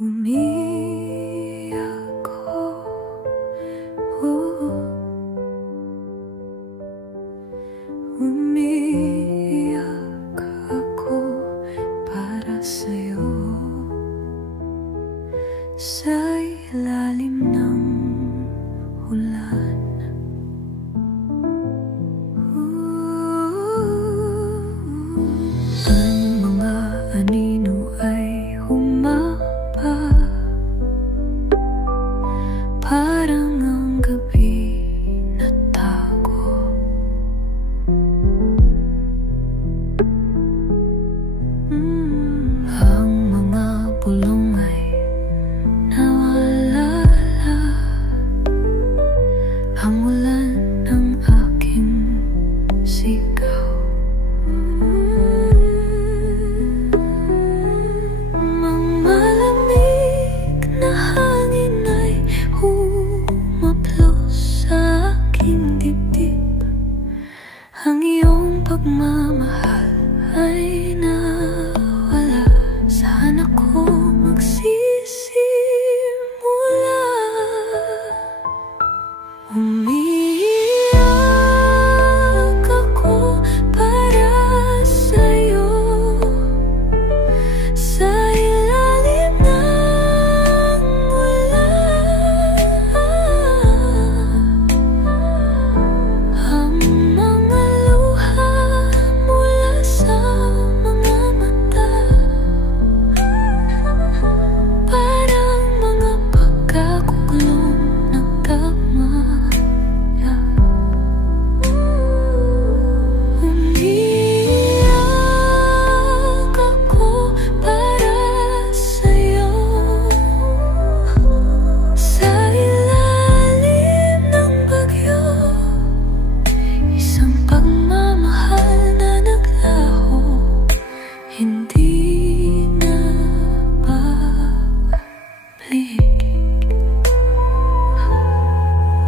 Umiyak ako, umiyak ako para sa'yo. Sa ilalim ng ulan, ang mga anino ay humaba, parang ang gabi natago. Ang mga bulong ay nawala, ang ulan ng aking sigaw. Malamig na hangin ay humaplos sa aking dibdib. Ang iyong pagmamahal ay nawala. Saan ako magsisimula? Umiiyak ako para sa'yo. Sa ilalim ng ulan, ang mga luha mula sa mga mata, parang mga pagkakukulong nagkamaya. Umiiyak ako para sa'yo. Sa ilalim ng bagyo, isang pagmamahal na naglaho, hindi na babalik.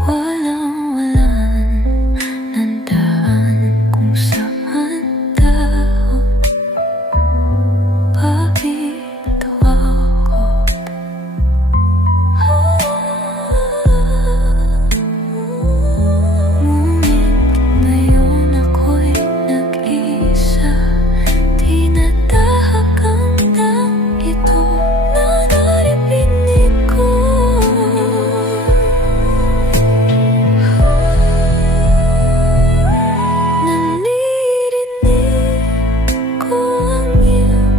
Walang-walan ng daan kung saan daon papito ako. Ngunit ngayon ako'y nag-isa, di natahak ang dang ito na naririnig ko. Naririnig ko ang iyong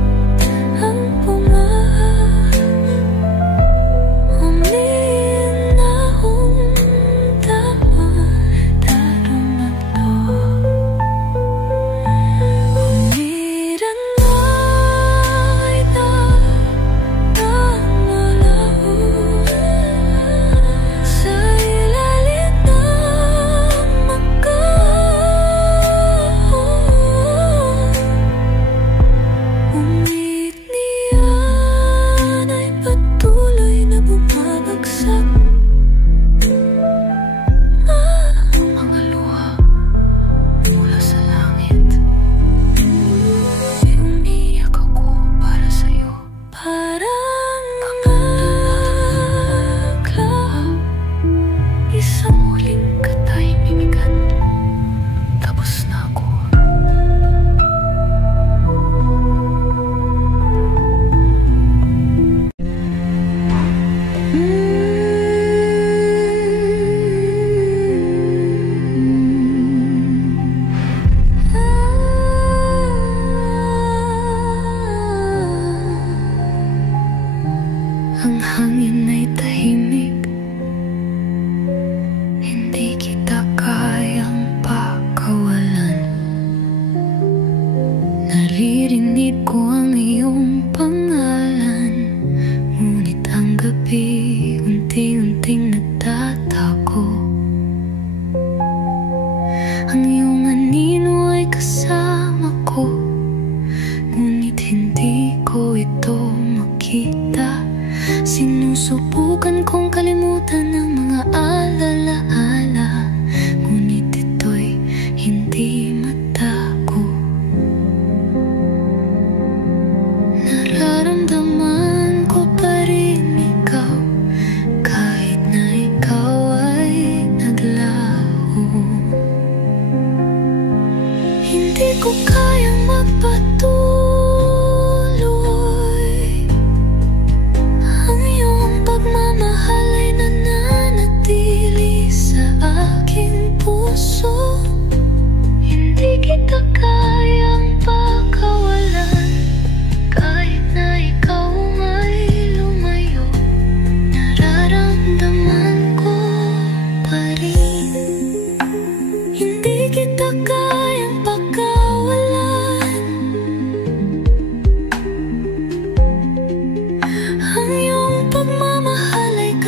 hampungan, umiinahong darama to. Umiranay darama sa ilalim ng magkahon. Umit niyan ay patuloy na bumabagsak. Mga luha mula sa langit. Umiyak ako para sa'yo. Parang mga klaw, isang huling katahimikan, tapos na ako. Ang hangin ay tahimik, hindi kita kayang pakawalan. Naririnig ko ang iyong pangalan, ngunit ang gabi unti-unting nagtatago. Ang iyong anino ay kasama ko, ngunit hindi ko ito makita. Sinusubukan kong kalimutan ang mga alaala, ngunit ito'y hindi matago. Nararamdaman ko pa rin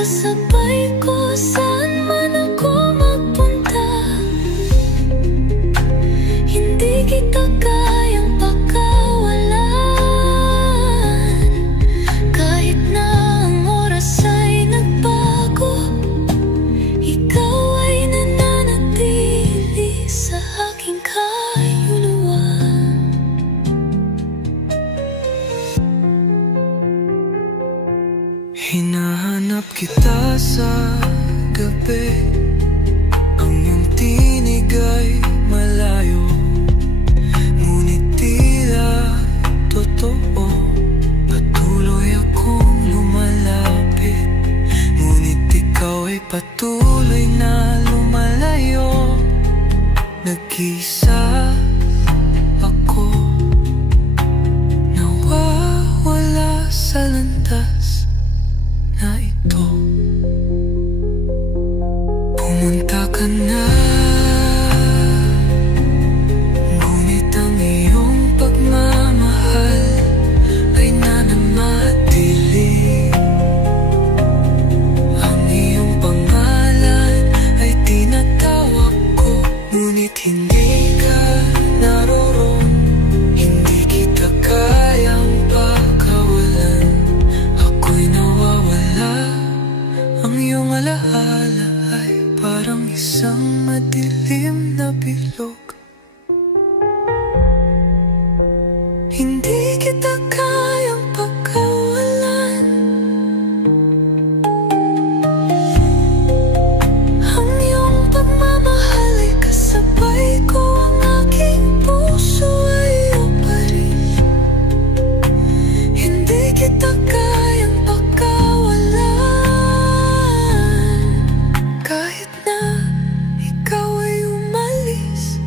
kasabay ko saan man ako magpunta. Hindi kita kayang pakawalan. Kahit na ang oras ay nagbago, ikaw ay nananatili sa aking kaluluwa. Hinahanap kita sa gabi, ang iyong tinig ay malayo, ngunit tila totoo. Patuloy akong lumalapit, ngunit ikaw ay patuloy na lumalayo. Nag-isa ako, nawawala sa landas na ito. Pumunta ka na, ngunit ang iyong pagmamahal ay nananatili. Ang iyong pangalan ay tinatawag ko, ngunit hindi ka naroon. Hindi kita kayang pakawalan. Ako'y nawawala. Ang iyong alaala ay parang isang madilim na bilog. Hindi kita kayang pagkawalan. Ang iyong pagmamahal ay kasabay ko, ang aking puso ay iyo pa rin. Hindi kita kayang pagkawalan. Kahit na ikaw ay umalis,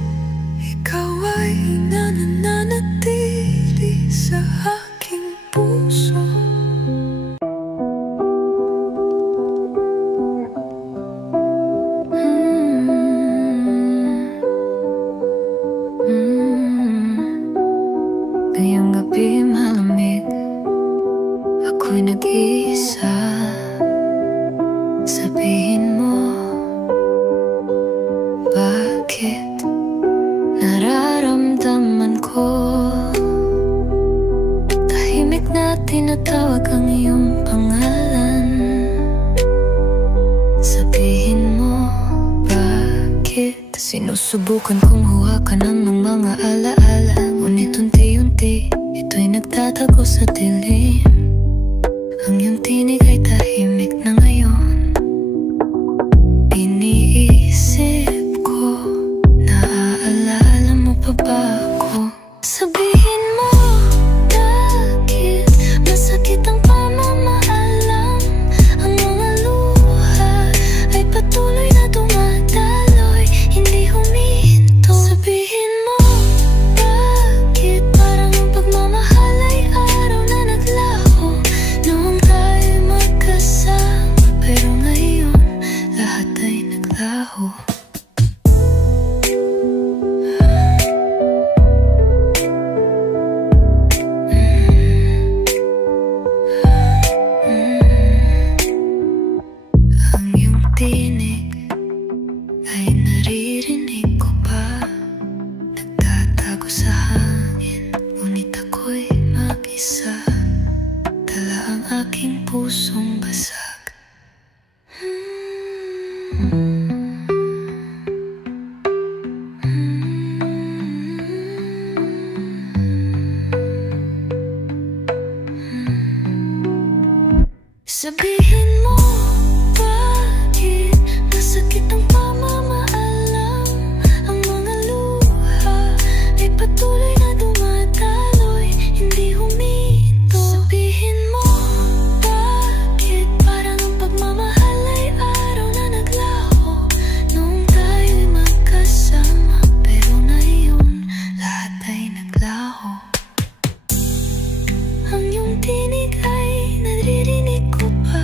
ikaw ay nananatili sa aking puso. Ngayong gabi malamig, ako'y nag-iisa. Sabihin mo, bakit nararamdaman ko? Tahimik na tinatawag ang iyong pangalan. Sabihin mo, bakit sinusubukan kong huwakan ang mga alaala, ngunit unti-unti ito'y nagtatago sa dilim. Ang iyong tinig ay tahimik na ngayon. Iniisip ko, naaalala mo pa ba ako? Sabihin mo, bakit masakit ang pamamaalam? Ang mga luha ay patuloy na dumadaloy, hindi huminto. Sabihin mo, bakit parang ang pagmamahal ay araw na naglaho. Noong tayo'y magkasama, pero ngayon lahat ay naglaho. Ang iyong tinig ay naririnig ko pa, nagtatago sa hangin, ngunit ako'y mag-isa. Dala ang aking pusong basag. Sabihin mo, bakit masakit ang pamamaalam? Ang mga luha ay patuloy na dumadaloy, hindi huminto. Sabihin mo, bakit parang ang pagmamahal ay araw na naglaho. Noong tayo'y magkasama, pero ngayon lahat ay naglaho. Ang iyong tinig ay naririnig ko pa,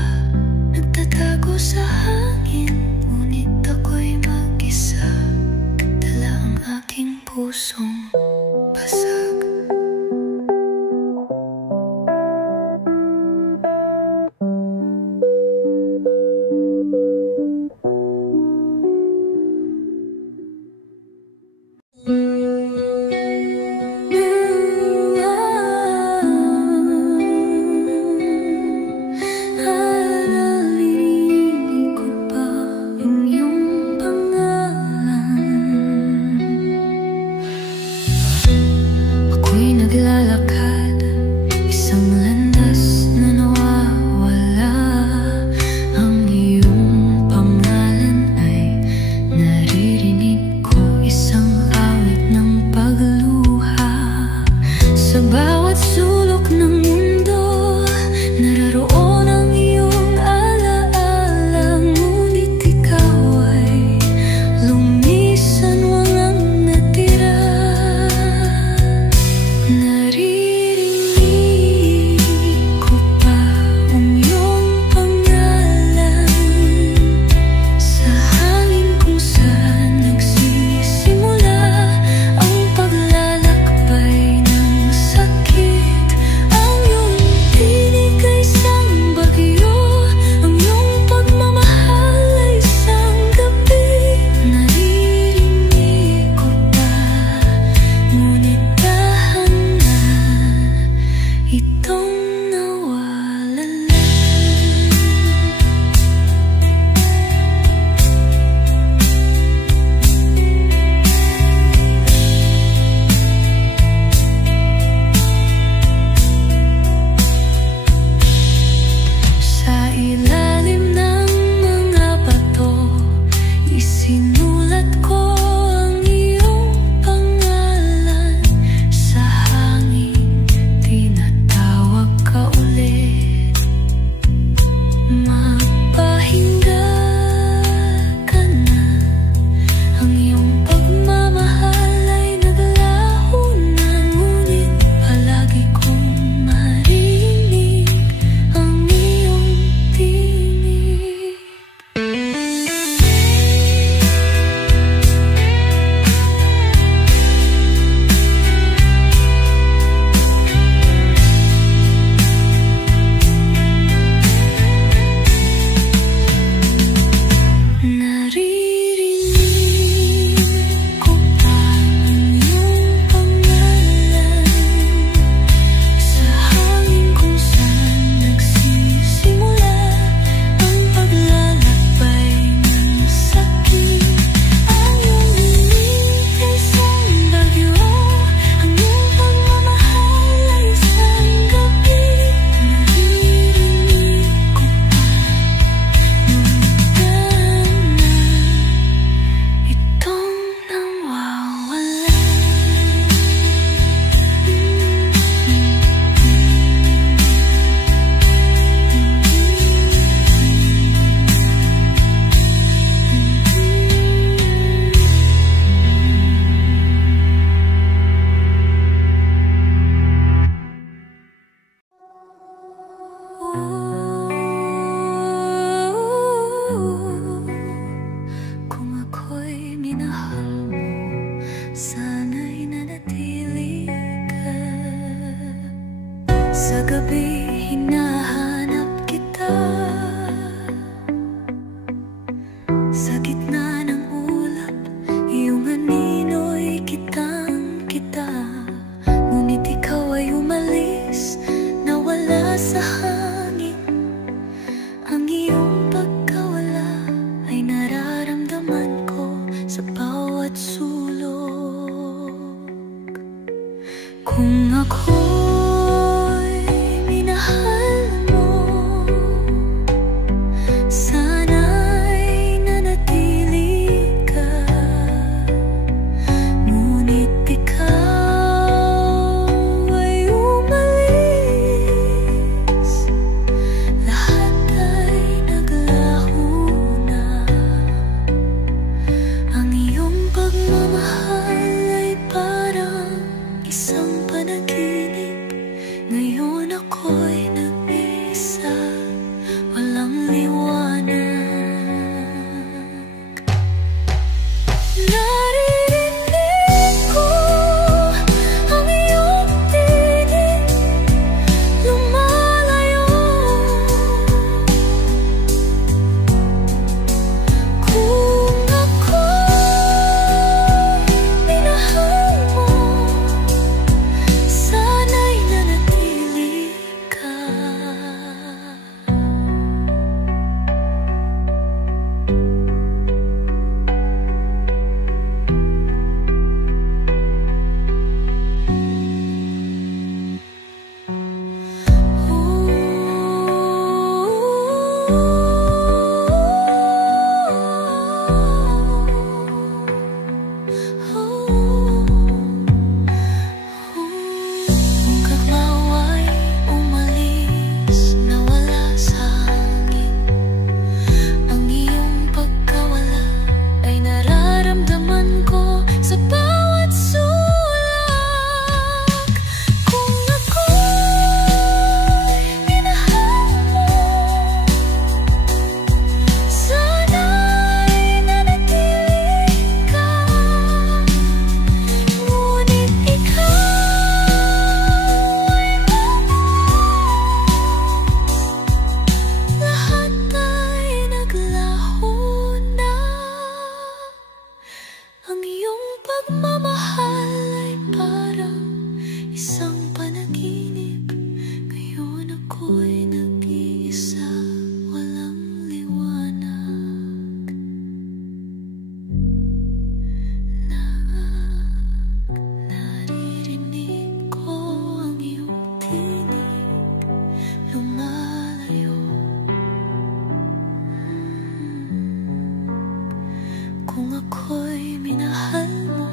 kung ako'y minahal mo,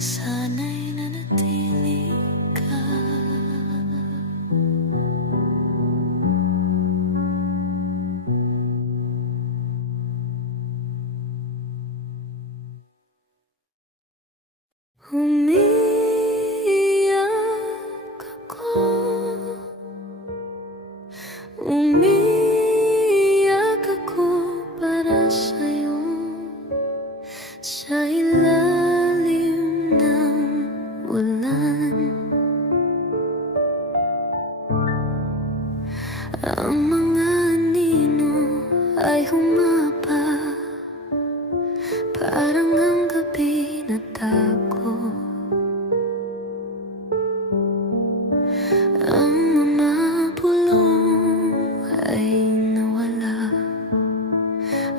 sana'y nanatili ka. Umiyak ako, umiyak ako para sa'yo, sa ilalim ng ulan. Ang mga anino ay humaba, parang ang gabi na tago. Ang mga bulong ay nawala,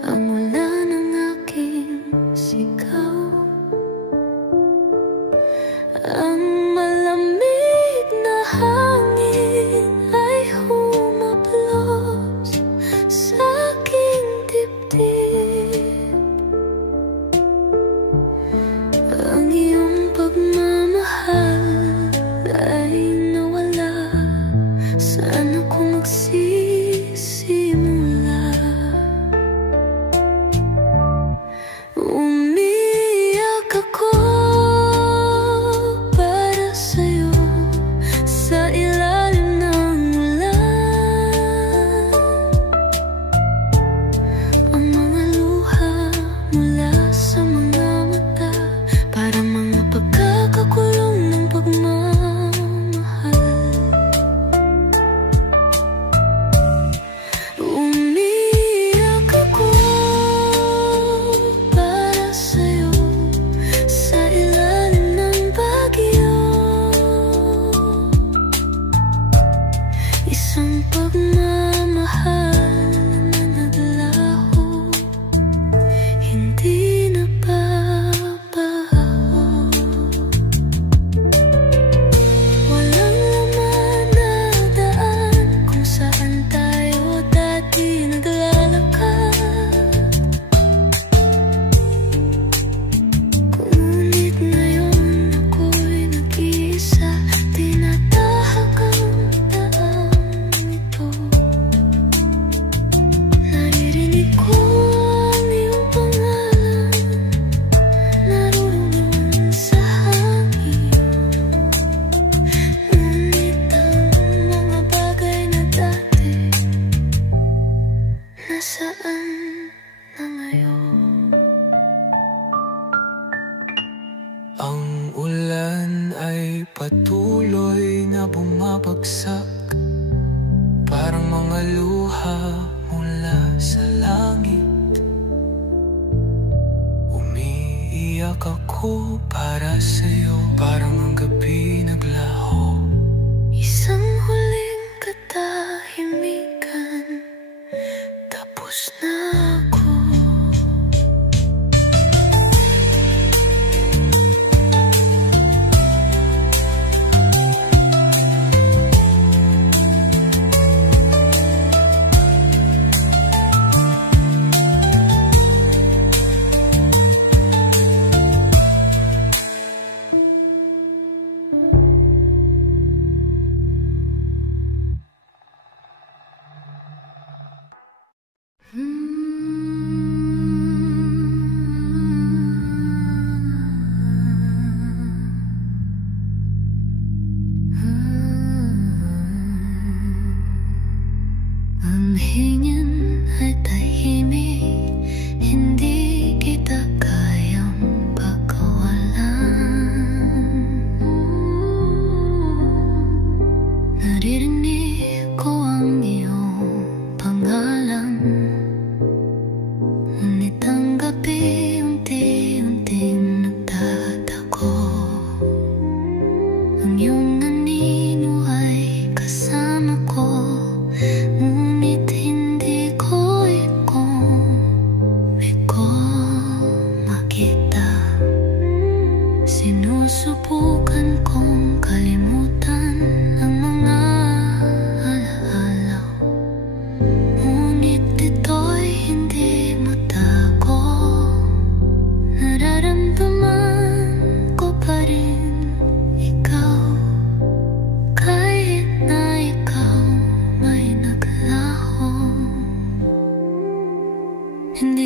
ang wala ng aking sigaw. Ang malamig na hangin ay humaplos sa aking dibdib. Ang iyong pagmamahal ay nawala, sana kung magsisimula. Umiyak ako para sa'yo, sa ilalim ng ulan. Ang mga luha mula sa mga mata, para mga pagkakakulong ng pagmamahal. Umiyak ako para sa'yo, sa ilalim ng bagyo. Isang pagmamahal na naglaho, hindi na babaho. Walang laman na daan kung saan tayo dati naglalakad. Ngunit ngayon ako'y nag-iisa, tinatahak ang daang ito. Naririnig ko ang iyong pangalan, narurungan sa hangin. Ngunit ang mga bagay na dati, nasaan na ngayon? Ang ulan ay patuloy na bumabagsak, parang mga luha mula sa langit. Umiiyak ako para sa'yo, parang ang gabi naglaho. Isang huling katahimikan, tapos na ako. Ang hingin ay tahimik, hindi kita kayang pagkawalan. Naririnig ko ang iyong pangalan, ngunit ang gabi unti-unting nagtatago. Ang iyong anino ay kasama ko, ngunit hindi ko makita. Sinusubukan kong kalimutan ang mga alaala, ngunit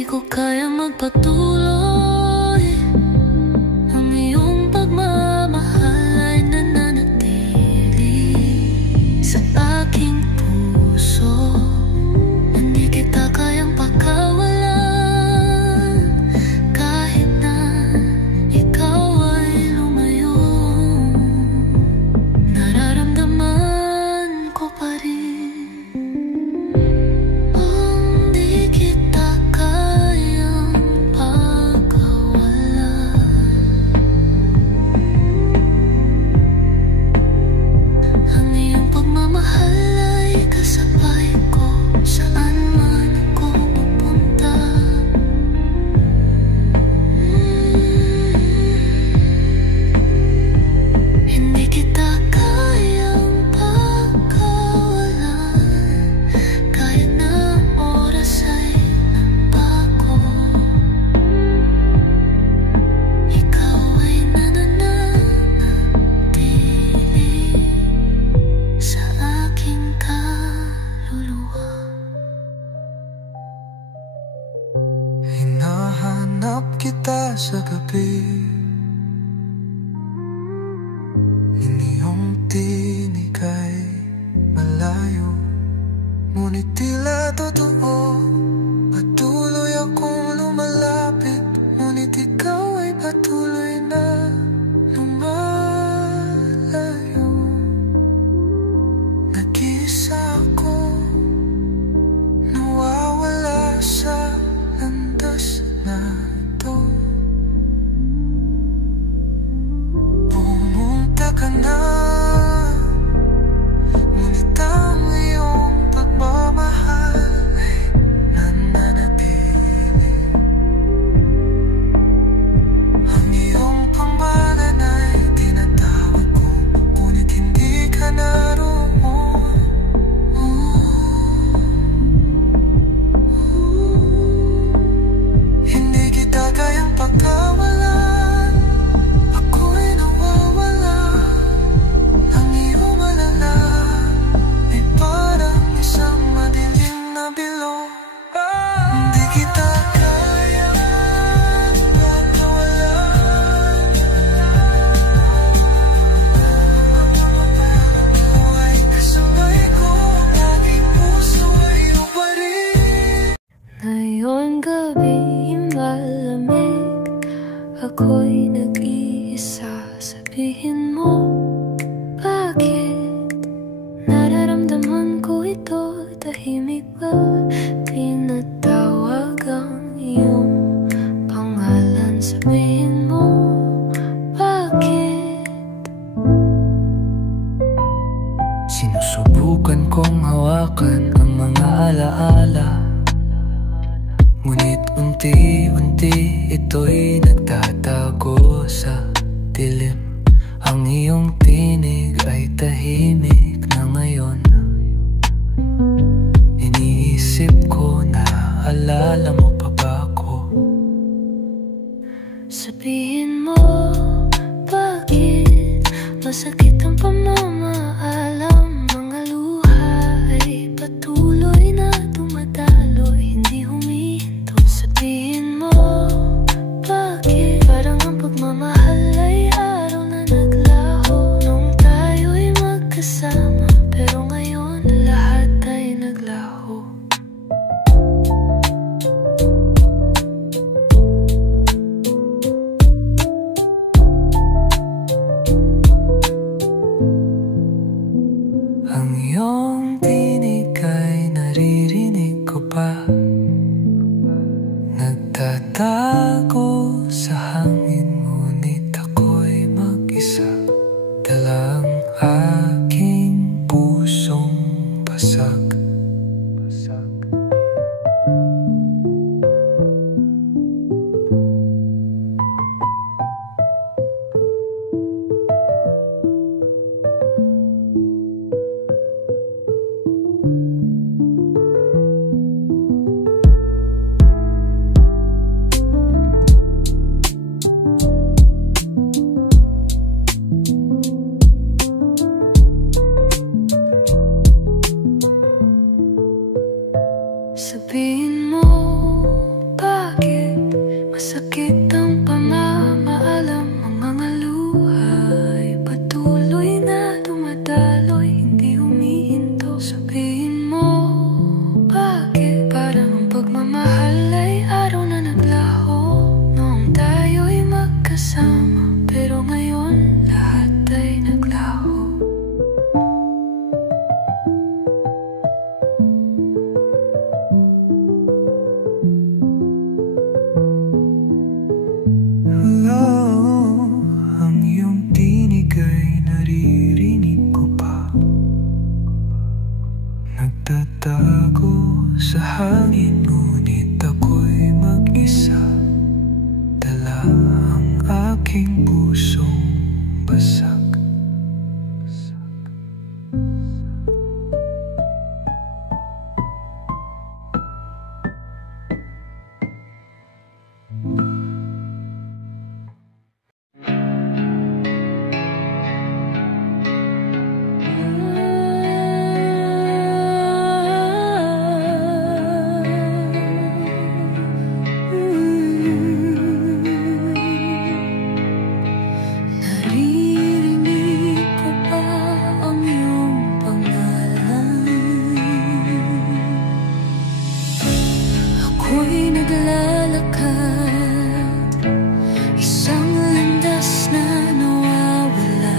Hindi ko kaya magpatuloy. Ang iyong pagmamahal ay nananatili sa aking puso. Hindi kita kayang pakawalan kahit na ikaw ay lumayo. Nararamdaman ko pa rin. Hinahanap kita sa gabi, inyong tinig ay malayo, ngunit tila totoo. Patuloy akong lumalapit, ngunit ikaw ay patuloy na lumalayo. Nag-iisa ako, nawawala sa landas na ito. Pumunta ka na, ngunit ang iyong pagmamahal ay nananatili. Ang iyong pambalan ay tinatawag ko, ngunit hindi ka naroon. Pagkawalan, ako'y nawawala. Ang iyong malala ay parang isang madilim na bilog. Hindi kita kayang pagkawalan. Buhay kasabay ko, ang aking puso ay iyong pa rin. Ngayong gabi malamig, ako'y nag-iisa. Sabihin mo, bakit nararamdaman ko ito? Tahimik ba tinatawag ang iyong pangalan? Sabihin mo, bakit? Sinusubukan kong hawakan ang mga alaala, ngunit unti-unti ito'y nagtatago sa dilim. Ang iyong tinig ay tahimik na ngayon. Iniisip ko na alala mo pa ba ako? Sabihin mo, bakit masakit ang pamamaalam? Mga luha ay patuloy na dumadaloy, hindi humihinto. Sabihin mo, bakit parang ang pagmamahal ay araw na naglaho nung tayo'y magkasama, pero ngayon lahat ay naglaho. Ang iyong tinig ay naririnig ko pa, nagtatago sa hangin, ngunit ako'y mag-isa. Dala ang aking pusong basag. Sabihin mo, bakit Masakit ang pamamaalam, ang mga luhay patuloy na dumadaloy, hindi humihinto. Sabihin mo, bakit? Parang ang pagmamahal ay araw na naglaho. Noong tayo'y magkasama, pero ngayon lahat ay naglaho. Ang iyong tinig ay naririnig ko pa, nagtatago sa hangin, ngunit ako'y mag-isa. Dala ang aking pusong basag. Naririnig ko pa ang iyong pangalan. Ako'y naglalakad, isang landas na nawawala.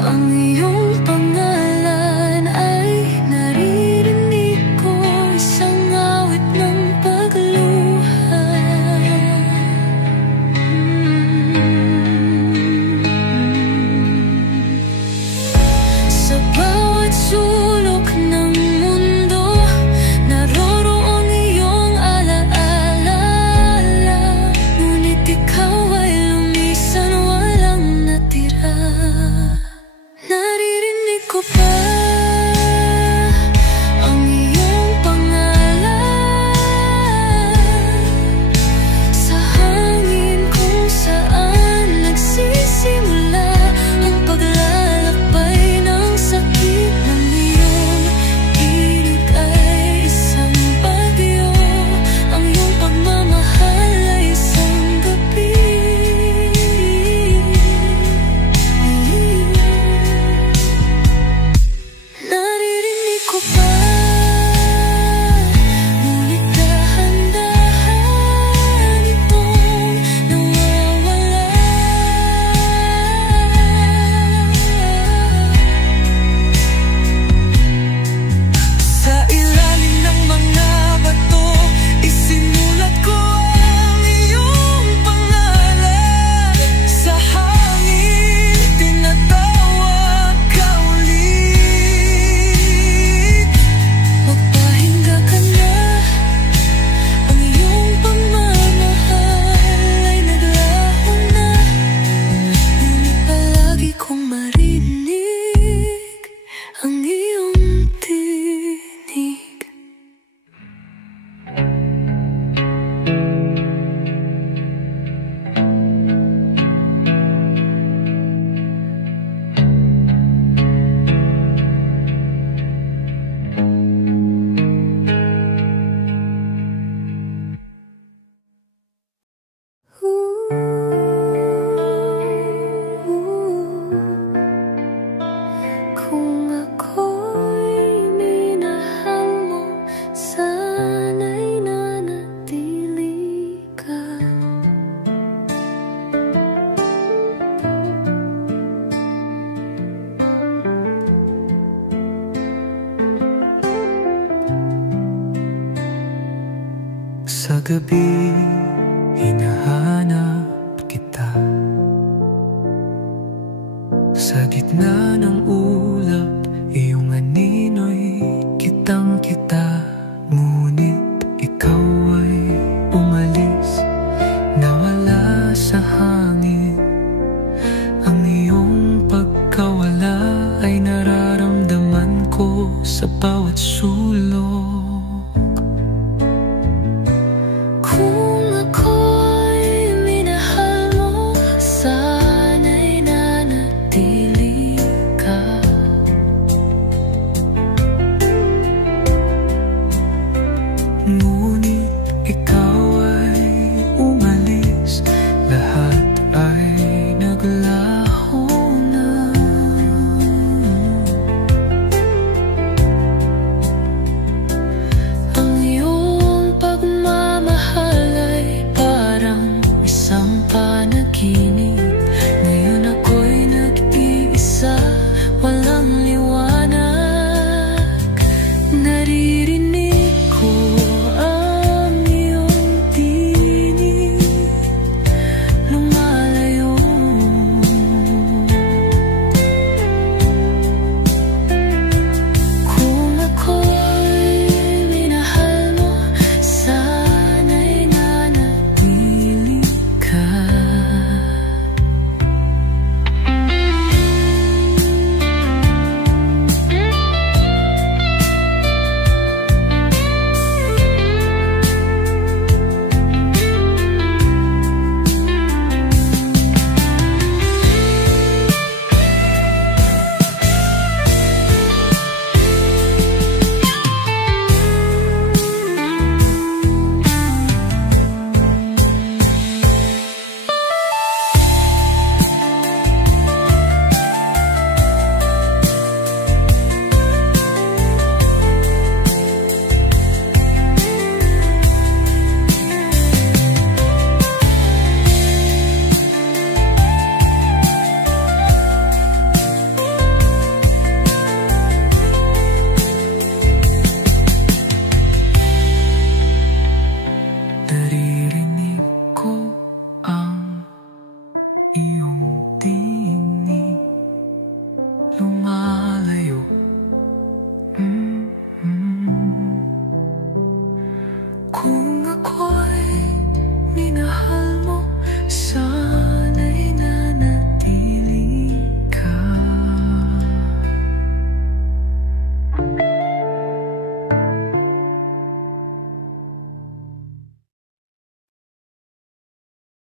Ang iyong pangalan ay naririnig ko, isang awit ng pagluha. Sa bawat sulok ng mundo, naroroon iyong alaala. Ngunit ikaw ay lumisan, walang natira. Naririnig ko pa ang iyong pangalan sa hangin, kung saan nagsisimula ang paglalakbay ng sakit ng iyong tinig ay isang bagyo. Ang iyong pagmamahal ay isang gabi. Naririnig ko pa, ngunit dahan-dahan itong nawawala. Sa ilalim ng mga bato, isinulat ko ang iyong pangalan. Sa hangin, tinatawag ka ulit. Magpahinga ka na, ang iyong pagmamahal ay naglaho na. Ngunit palagi kong marinig ang iyong tinig. Kung ako'y minahal mo, sana'y nanatili ka. Sa gabi, hinahanap kita. Sa gitna ng ulap, iyong anino'y kitang-kita. Ngunit ikaw ay umalis, nawala sa hangin. Ang iyong pagkawala ay nararamdaman ko sa bawat sulok.